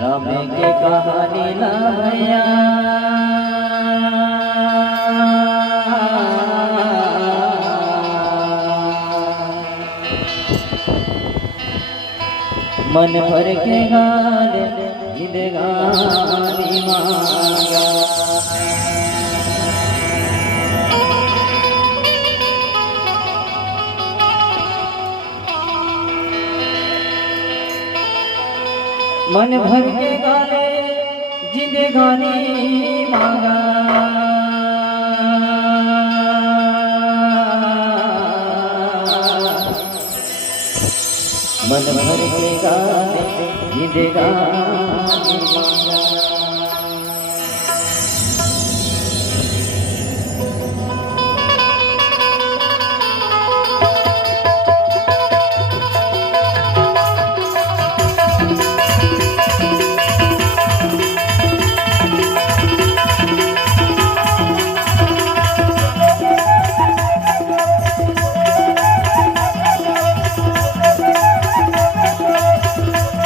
राम के कहानी ना भैया मन भर के गाने गानी मांगा मन भर के गाने जिंदगानी मांगा मन भर के गाने जिंदगानी मांगा मन भर के गाने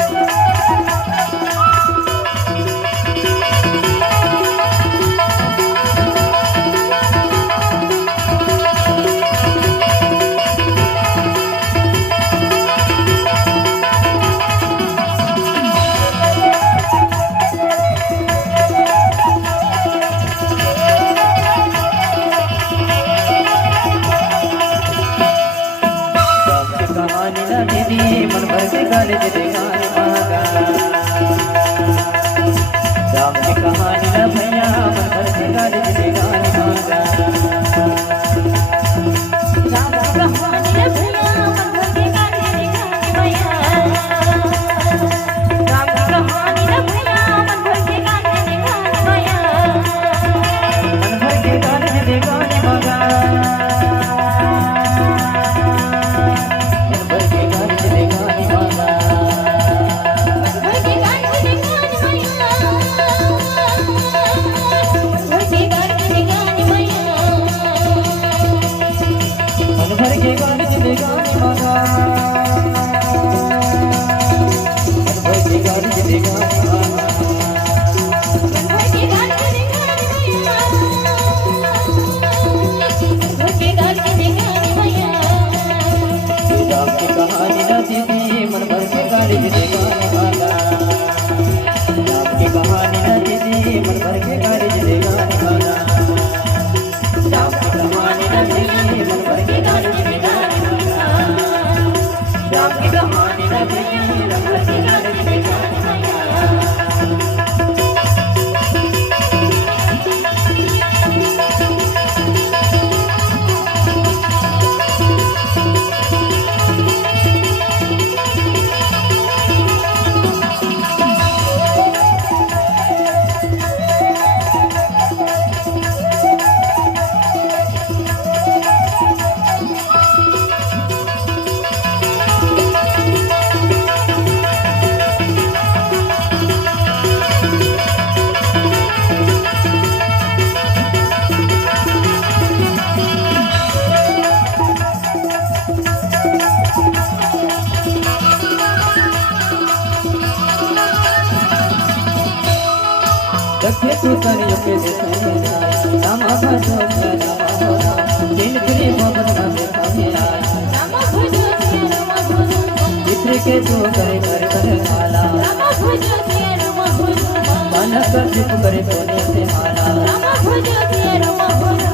जिंदगानी मांगा राम की कहानी ना भैया मन भर के गाने जिंदगानी मांगा राम की कहानी ना भैया मन भर के गाने जिंदगानी भैया राम की कहानी ना भैया मन भर के गाने जिंदगानी भैया मन भर के गाने जिंदगानी मांगा भर के गाने जिंदगानी मांगा भर के गाने जिंदगानी मांगा भर के गाने जिंदगानी भर के गाने जिंदगानी भैया राम की कहानी ना दीदी मन भर के गाने जिंदगानी मांगा राम की कहानी ना दीदी मन भर के गाने जिंदगानी मांगा राम की कहानी ना दीदी मन भर के गाने जिंदगानी मांगा राम की कहानी ना दीदी मन भर के गाने जिंदगानी मांगा रखे तू करियो के देखना राम भजो राम दिल करे मोहब्बत ना देखा मेरा राम भजो राम भजो इत्र के तू करे कर कर माला राम भजो राम भजो मन कर चुप करे सोने से माला राम भजो राम भजो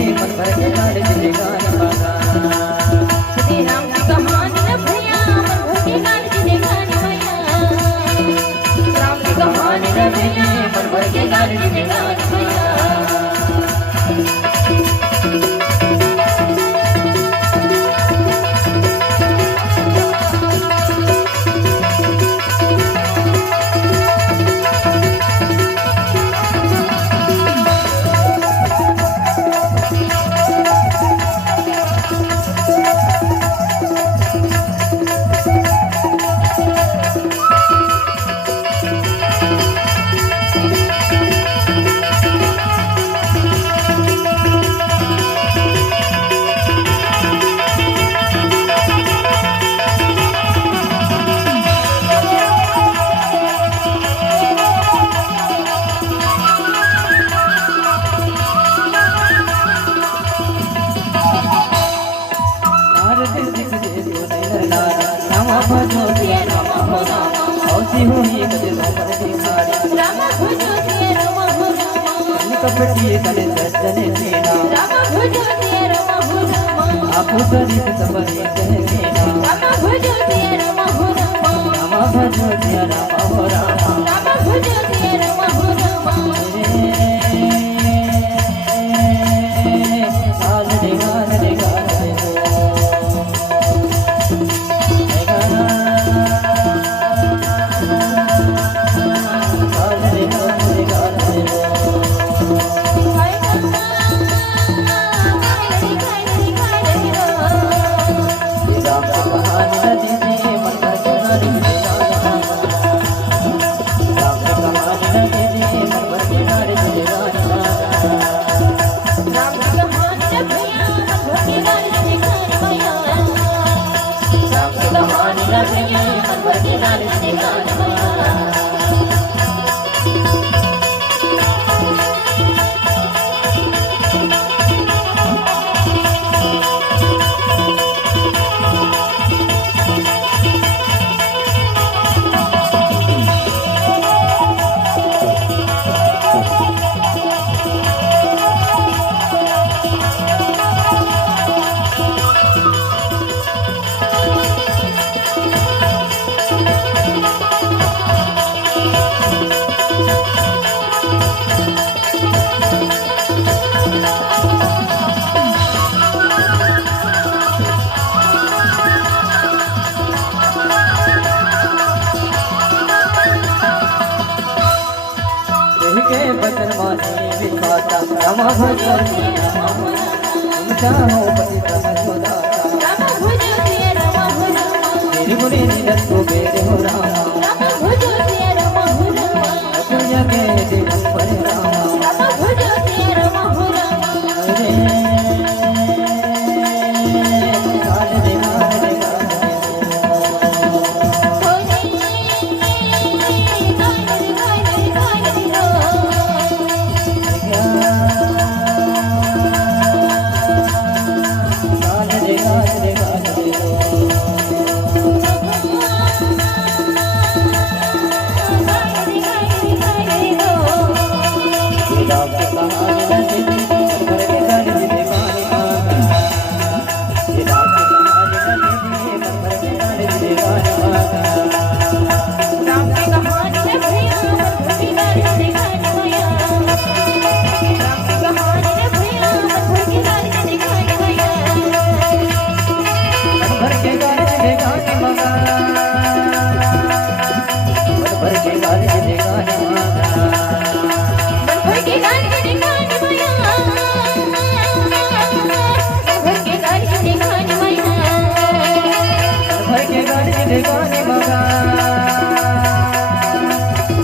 मन भर के गाने जिंदगानी मांगा श्री राम की कहानी ना भैया मन भर के गाने जिंदगानी भैया राम की कहानी ना भैया मन भर के गाने जिंदगानी भैया भक्ति हुई कदे पर भिखारी राम भजो दिए राम हो राम कपटी तने सज्जन सेना राम भजो दिए राम हो राम आपु सरित सबरी कहना राम भजो दिए राम हो राम राम भजो दिया राम हो राम राम भजो दिए राम हो राम गाल रे गाल रे गाल रे गाल रे गाल रे गाल रे राम की कहानी न दीजिए मन भर के गाली दे गाना राम की कहानी न दीजिए मन भर के गाली दे गाना राम की कहानी न भैया मन भर के गाली दे गाना राम की कहानी न दीजिए मन भर के गाली दे गाना के बचन माने विश्वासा राम भजो तुम चाहो पति तन दाता राम भजो दिए राम हो राम मेरी मुनि निरत को बेरे हो राम राम भजो दिए राम हो राम दुनिया के देव पर राम राम भजो दिए राम हो राम गाल रे गाल रे गाल रे गाल रे गाल रे राम की कहानी न दीजिए मन भर के गाली दे गाना राम की कहानी न दीजिए मन भर के गाली दे गाना राम की कहानी न भैया मन भर के गाली दे गाना राम की कहानी न भैया मन भर के गाली दे गाना मन भर के गाली दे गाने मगा मन भर के गाली दे गाने मगा मन भर के गाली दे गाना भैया मन भर के गाली दे गाना भैया मन भर के गाली दे गाने मगा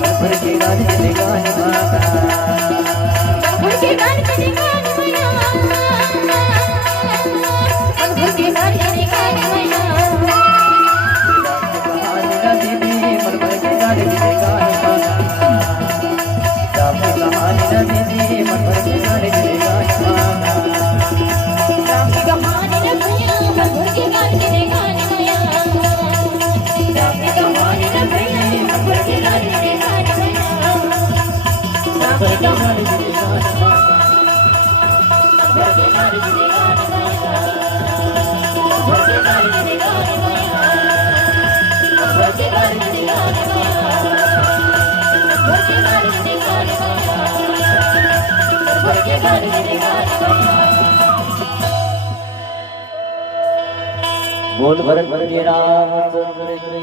मन भर के गाली दे गाने मगा मन भर के गाली दे गाना भैया मन भर के गाली दे गाना भैया राम की कहानी न दीजिए मन भर के गाली दे गाने मगा राम की कहानी न दीजिए मन भर के गाली दे गाने मगा राम की कहानी न भैया मन भर के गाली दे गाना भैया राम की कहानी न भैया मन भर के गाली दे गाना भैया मन भर के गाली दे गाने मगा भर के गाली दे गाना भैया भर के गाली दे गाना भैया भर के गाली दे गाना भैया भर के गाली दे गाना भैया भर के गाली दे गाना भैया बोल भरत रामचंद्र की